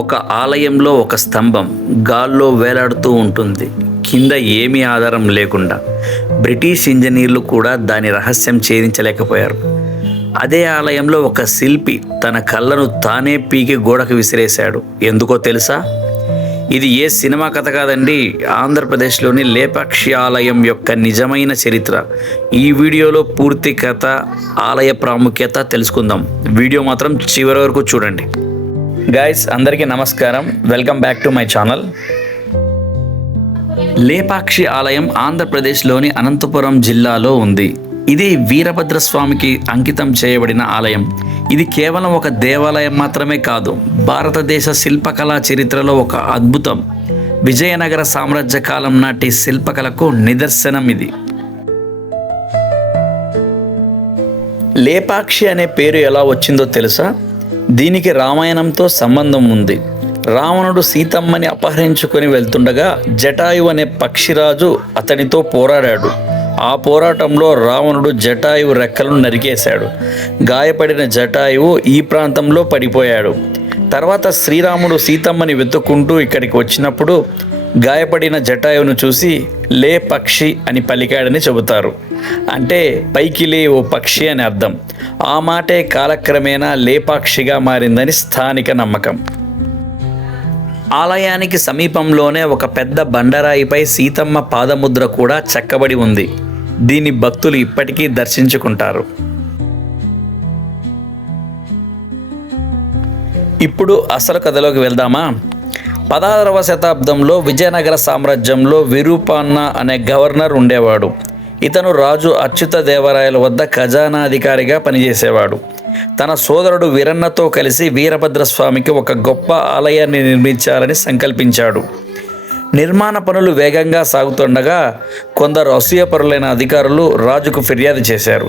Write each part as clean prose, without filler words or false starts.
ఒక ఆలయంలో ఒక స్తంభం గాల్లో వేలాడుతూ ఉంటుంది, కింద ఏమీ ఆధారం లేకుండా. బ్రిటిష్ ఇంజనీర్లు కూడా దాని రహస్యం ఛేదించలేకపోయారు. అదే ఆలయంలో ఒక శిల్పి తన కళ్ళను తానే పీకి గోడకు విసిరేశాడు. ఎందుకో తెలుసా? ఇది ఏ సినిమా కథ కాదండి, ఆంధ్రప్రదేశ్లోని లేపాక్షి ఆలయం యొక్క నిజమైన చరిత్ర. ఈ వీడియోలో పూర్తి కథ, ఆలయ ప్రాముఖ్యత తెలుసుకుందాం. వీడియో మాత్రం చివరి వరకు చూడండి. గైస్, అందరికీ నమస్కారం. Welcome back to my channel. Lepakshi ఆలయం ఆంధ్రప్రదేశ్లోని అనంతపురం జిల్లాలో ఉంది. ఇది వీరభద్రస్వామికి అంకితం చేయబడిన ఆలయం. ఇది కేవలం ఒక దేవాలయం మాత్రమే కాదు, భారతదేశ శిల్పకళా చరిత్రలో ఒక అద్భుతం. విజయనగర సామ్రాజ్య కాలం నాటి శిల్పకళకు నిదర్శనం ఇది. లేపాక్షి అనే పేరు ఎలా వచ్చిందో తెలుసా? దీనికి రామాయణంతో సంబంధం ఉంది. రావణుడు సీతమ్మని అపహరించుకొని వెళ్తుండగా జటాయు అనే పక్షిరాజు అతనితో పోరాడాడు. ఆ పోరాటంలో రావణుడు జటాయువు రెక్కలను నరికేశాడు. గాయపడిన జటాయువు ఈ ప్రాంతంలో పడిపోయాడు. తర్వాత శ్రీరాముడు సీతమ్మని వెతుక్కుంటూ ఇక్కడికి వచ్చినప్పుడు గాయపడిన జటాయువును చూసి లే పక్షి అని పలికాడని చెబుతారు. అంటే పైకి లే ఓ పక్షి అని అర్థం. ఆ మాటే కాలక్రమేణా లేపాక్షిగా మారిందని స్థానిక నమ్మకం. ఆలయానికి సమీపంలోనే ఒక పెద్ద బండరాయిపై సీతమ్మ పాదముద్ర కూడా చెక్కబడి ఉంది. దీన్ని భక్తులు ఇప్పటికీ దర్శించుకుంటారు. ఇప్పుడు అసలు కథలోకి వెళ్దామా? 16వ శతాబ్దంలో విజయనగర సామ్రాజ్యంలో విరూపాన్న అనే గవర్నర్ ఉండేవాడు. ఇతను రాజు అచ్యుత దేవరాయల వద్ద ఖజానాధికారిగా పనిచేసేవాడు. తన సోదరుడు వీరన్నతో కలిసి వీరభద్రస్వామికి ఒక గొప్ప ఆలయాన్ని నిర్మించాలని సంకల్పించాడు. నిర్మాణ పనులు వేగంగా సాగుతుండగా కొందరు అసూయపరులైన అధికారులు రాజుకు ఫిర్యాదు చేశారు.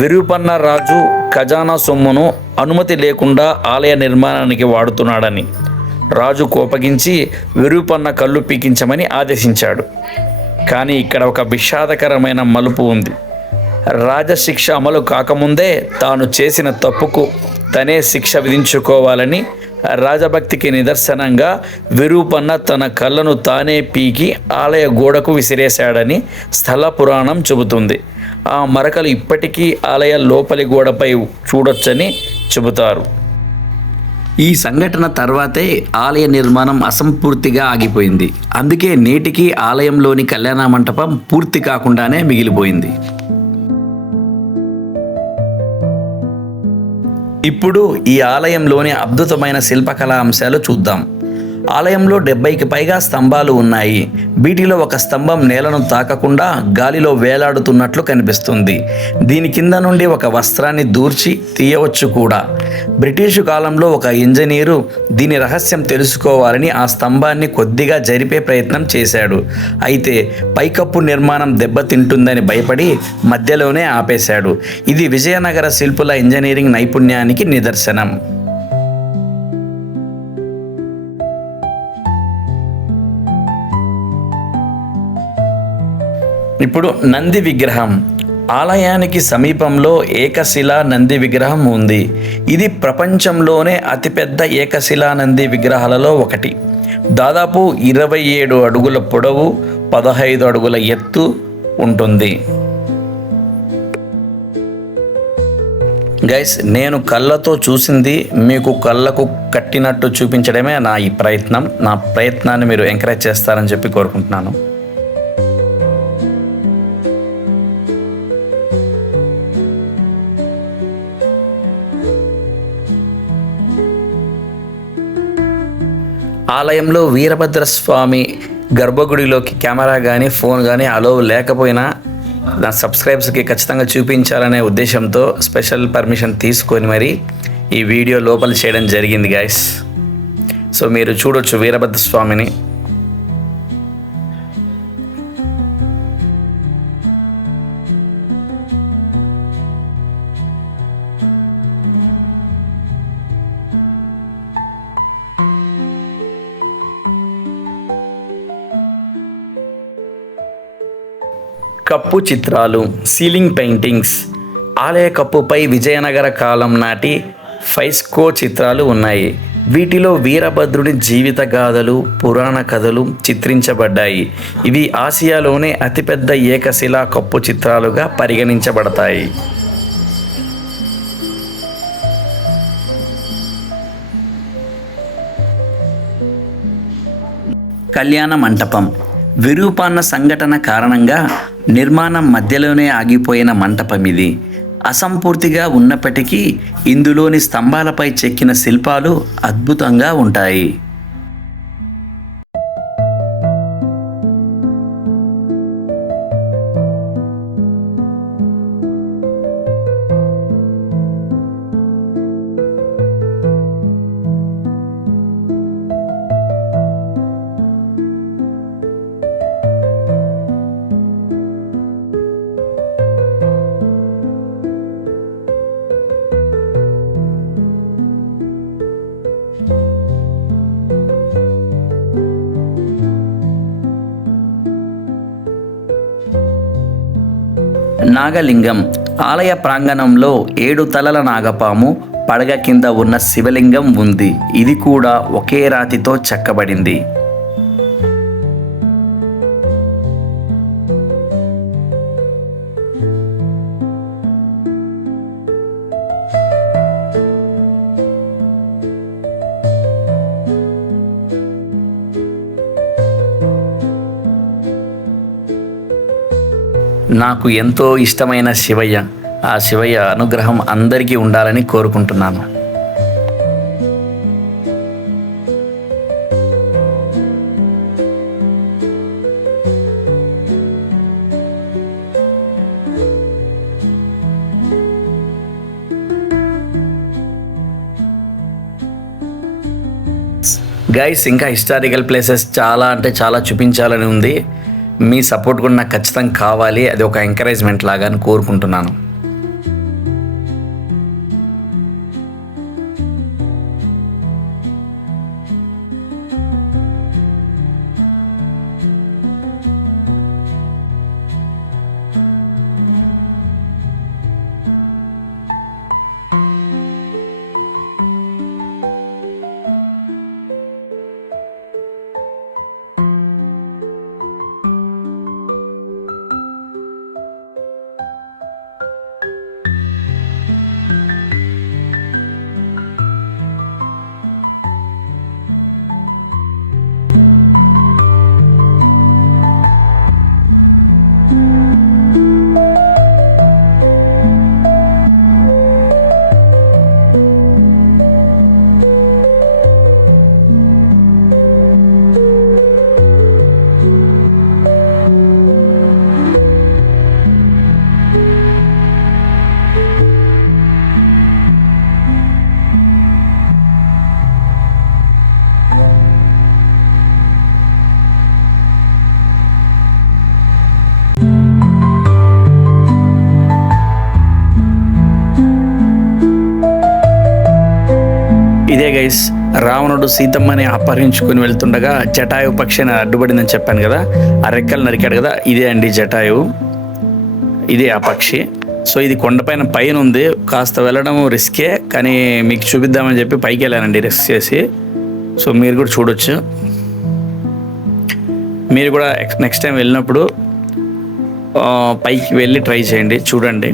విరూపన్న రాజు ఖజానా సొమ్మును అనుమతి లేకుండా ఆలయ నిర్మాణానికి వాడుతున్నాడని. రాజు కోపగించి విరూపన్న కళ్ళు పీకించమని ఆదేశించాడు. కానీ ఇక్కడ ఒక విషాదకరమైన మలుపు ఉంది. రాజశిక్ష అమలు కాకముందే తాను చేసిన తప్పుకు తనే శిక్ష విధించుకోవాలని రాజభక్తికి నిదర్శనంగా విరూపన్న తన కళ్ళను తానే పీకి ఆలయ గోడకు విసిరేశాడని స్థల పురాణం చెబుతుంది. ఆ మరకలు ఇప్పటికీ ఆలయ లోపలి గోడపై చూడొచ్చని చెబుతారు. ఈ సంఘటన తర్వాతే ఆలయ నిర్మాణం అసంపూర్తిగా ఆగిపోయింది. అందుకే నేటికి ఆలయంలోని కళ్యాణ మంటపం పూర్తి కాకుండానే మిగిలిపోయింది. ఇప్పుడు ఈ ఆలయంలోని అద్భుతమైన శిల్పకళా అంశాలు చూద్దాం. ఆలయంలో 70కి పైగా స్తంభాలు ఉన్నాయి. వీటిలో ఒక స్తంభం నేలను తాకకుండా గాలిలో వేలాడుతున్నట్లు కనిపిస్తుంది. దీని కింద నుండి ఒక వస్త్రాన్ని దూర్చి తీయవచ్చు కూడా. బ్రిటిషు కాలంలో ఒక ఇంజనీరు దీని రహస్యం తెలుసుకోవాలని ఆ స్తంభాన్ని కొద్దిగా జరిపే ప్రయత్నం చేశాడు. అయితే పైకప్పు నిర్మాణం దెబ్బతింటుందని భయపడి మధ్యలోనే ఆపేశాడు. ఇది విజయనగర శిల్పుల ఇంజనీరింగ్ నైపుణ్యానికి నిదర్శనం. ఇప్పుడు నంది విగ్రహం. ఆలయానికి సమీపంలో ఏకశిలా నంది విగ్రహం ఉంది. ఇది ప్రపంచంలోనే అతిపెద్ద ఏకశిలా నంది విగ్రహాలలో ఒకటి. దాదాపు 27 అడుగుల పొడవు, 15 అడుగుల ఎత్తు ఉంటుంది. గైస్, నేను కళ్ళతో చూసింది మీకు కళ్ళకు కట్టినట్టు చూపించడమే నా ఈ ప్రయత్నం. నా ప్రయత్నాన్ని మీరు ఎంకరేజ్ చేస్తారని చెప్పి కోరుకుంటున్నాను. ఆలయంలో వీరభద్రస్వామి గర్భగుడిలోకి కెమెరా కానీ ఫోన్ కానీ అలో లేకపోయినా నా సబ్స్క్రైబర్స్కి ఖచ్చితంగా చూపించాలనే ఉద్దేశంతో స్పెషల్ పర్మిషన్ తీసుకొని మరి ఈ వీడియో లోపల చేయడం జరిగింది గైస్. సో మీరు చూడొచ్చు వీరభద్రస్వామిని. కప్పు చిత్రాలు, సీలింగ్ పెయింటింగ్స్. ఆలయ కప్పుపై విజయనగర కాలం నాటి ఫైస్కో చిత్రాలు ఉన్నాయి. వీటిలో వీరభద్రుని జీవిత గాథలు, పురాణ కథలు చిత్రించబడ్డాయి. ఇవి ఆసియాలోనే అతిపెద్ద ఏకశిలా కప్పు చిత్రాలుగా పరిగణించబడతాయి. కళ్యాణ మంటపం. విరూపాన్న సంఘటన కారణంగా నిర్మాణం మధ్యలోనే ఆగిపోయిన మంటపం ఇది. అసంపూర్తిగా ఉన్నప్పటికీ ఇందులోని స్తంభాలపై చెక్కిన శిల్పాలు అద్భుతంగా ఉంటాయి. నాగలింగం. ఆలయ ప్రాంగణంలో 7 తలల నాగపాము పడగ కింద ఉన్న శివలింగం ఉంది. ఇది కూడా ఒకే రాతితో చెక్కబడింది. నాకు ఎంతో ఇష్టమైన శివయ్య. ఆ శివయ్య అనుగ్రహం అందరికీ ఉండాలని కోరుకుంటున్నాను. గైస్, ఇంకా హిస్టారికల్ ప్లేసెస్ చాలా అంటే చాలా చూపించాలని ఉంది. మీ సపోర్ట్ కూడా నాకు ఖచ్చితంగా కావాలి. అది ఒక ఎంకరేజ్మెంట్ లాగా అని కోరుకుంటున్నాను. ఇదే గైస్, రావణుడు సీతమ్మని అపహరించుకుని వెళ్తుండగా జటాయు పక్షి అడ్డుపడిందని చెప్పాను కదా, ఆ రెక్కలు నరికాడు కదా, ఇదే అండి జటాయు. ఇదే ఆ పక్షి. సో ఇది కొండపైన పైన ఉంది. కాస్త వెళ్ళడం రిస్కే, కానీ మీకు చూపిద్దామని చెప్పి పైకి వెళ్ళానండి రిస్క్ చేసి. సో మీరు కూడా చూడొచ్చు. మీరు కూడా నెక్స్ట్ టైం వెళ్ళినప్పుడు పైకి వెళ్ళి ట్రై చేయండి, చూడండి.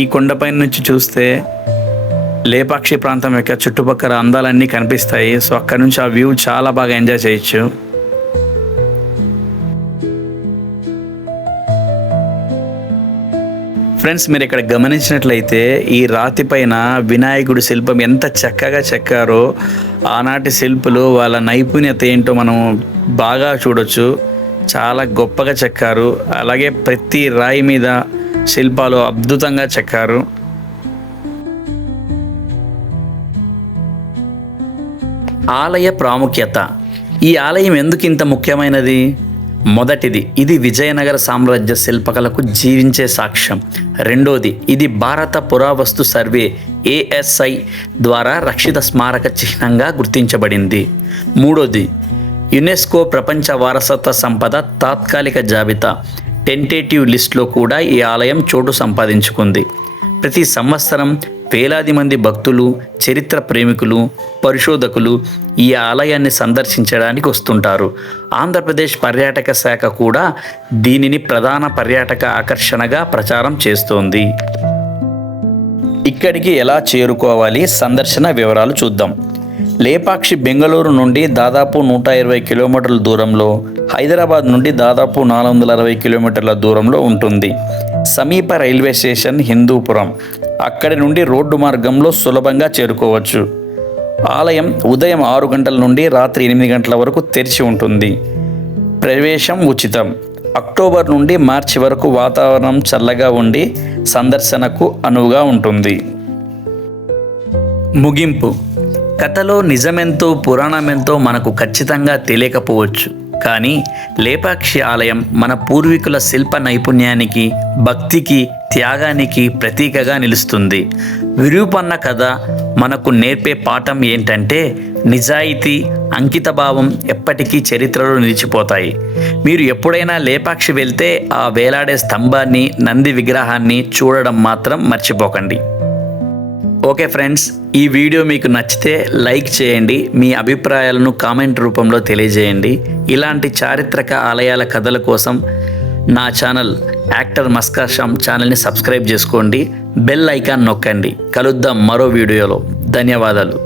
ఈ కొండపైన నుంచి చూస్తే లేపాక్షి ప్రాంతం యొక్క చుట్టుపక్కల అందాలన్నీ కనిపిస్తాయి. సో అక్కడ నుంచి ఆ వ్యూ చాలా బాగా ఎంజాయ్ చేయొచ్చు. ఫ్రెండ్స్, మీరు ఇక్కడ గమనించినట్లయితే ఈ రాతి పైన వినాయకుడి శిల్పం ఎంత చక్కగా చెక్కారో, ఆనాటి శిల్పులు వాళ్ళ నైపుణ్యత ఏంటో మనం బాగా చూడొచ్చు. చాలా గొప్పగా చెక్కారు. అలాగే ప్రతి రాయి మీద శిల్పాలు అద్భుతంగా చెక్కారు. ఆలయ ప్రాముఖ్యత. ఈ ఆలయం ఎందుకు ఇంత ముఖ్యమైనది? మొదటిది, ఇది విజయనగర సామ్రాజ్య శిల్పకళకు జీవించే సాక్ష్యం. రెండోది, ఇది భారత పురావస్తు సర్వే ASI ద్వారా రక్షిత స్మారక చిహ్నంగా గుర్తించబడింది. మూడోది, యునెస్కో ప్రపంచ వారసత్వ సంపద తాత్కాలిక జాబితా టెంటేటివ్ లిస్ట్లో కూడా ఈ ఆలయం చోటు సంపాదించుకుంది. ప్రతి సంవత్సరం వేలాది మంది భక్తులు, చరిత్ర ప్రేమికులు, పరిశోధకులు ఈ ఆలయాన్ని సందర్శించడానికి వస్తుంటారు. ఆంధ్రప్రదేశ్ పర్యాటక శాఖ కూడా దీనిని ప్రధాన పర్యాటక ఆకర్షణగా ప్రచారం చేస్తోంది. ఇక్కడికి ఎలా చేరుకోవాలి? సందర్శన వివరాలు చూద్దాం. లేపాక్షి బెంగళూరు నుండి దాదాపు 120 కిలోమీటర్ల దూరంలో, హైదరాబాద్ నుండి దాదాపు 460 కిలోమీటర్ల దూరంలో ఉంటుంది. సమీప రైల్వే స్టేషన్ హిందూపురం. అక్కడి నుండి రోడ్డు మార్గంలో సులభంగా చేరుకోవచ్చు. ఆలయం ఉదయం 6 గంటల నుండి రాత్రి 8 గంటల వరకు తెరిచి ఉంటుంది. ప్రవేశం ఉచితం. అక్టోబర్ నుండి మార్చి వరకు వాతావరణం చల్లగా ఉండి సందర్శనకు అనువుగా ఉంటుంది. ముగింపు. కథలో నిజమెంతో పురాణమెంతో మనకు ఖచ్చితంగా తెలియకపోవచ్చు, కానీ లేపాక్షి ఆలయం మన పూర్వీకుల శిల్ప నైపుణ్యానికి, భక్తికి, త్యాగానికి ప్రతీకగా నిలుస్తుంది. విరూపన్న కథ మనకు నేర్పే పాఠం ఏంటంటే నిజాయితీ, అంకితభావం ఎప్పటికీ చరిత్రలో నిలిచిపోతాయి. మీరు ఎప్పుడైనా లేపాక్షి వెళ్తే ఆ వేలాడే స్తంభాన్ని, నంది విగ్రహాన్ని చూడడం మాత్రం మర్చిపోకండి. ఓకే ఫ్రెండ్స్, ఈ వీడియో మీకు నచ్చితే లైక్ చేయండి. మీ అభిప్రాయాలను కామెంట్ రూపంలో తెలియజేయండి. ఇలాంటి చారిత్రక ఆలయాల కథల కోసం నా ఛానల్ యాక్టర్ మస్కా శ్యామ్ ఛానల్ని సబ్స్క్రైబ్ చేసుకోండి. బెల్ ఐకాన్ నొక్కండి. కలుద్దాం మరో వీడియోలో. ధన్యవాదాలు.